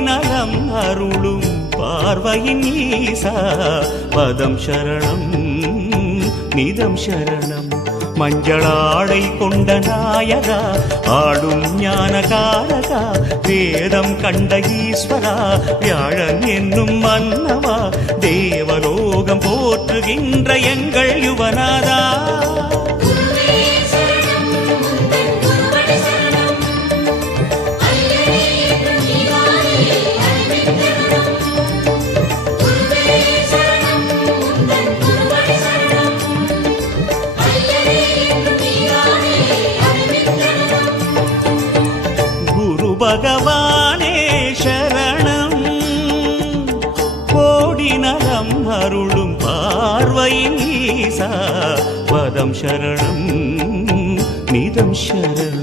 நலம் அருளும் பார்வையின் ஈசா பதம் சரணம் நிதம் சரணம். மஞ்சளாடை கொண்ட நாயகா ஆடும் ஞானகாரகா வேதம் கண்ட ஈஸ்வரா வியாழன் என்னும் மன்னவா தேவலோகம் போற்றுகின்ற எங்கள் யுவனாதா. பகவானே சரணம் கோடி நலம் அருளும் பார்வையின் ஈசா பதம் சரணம் நிதம் சரணம்.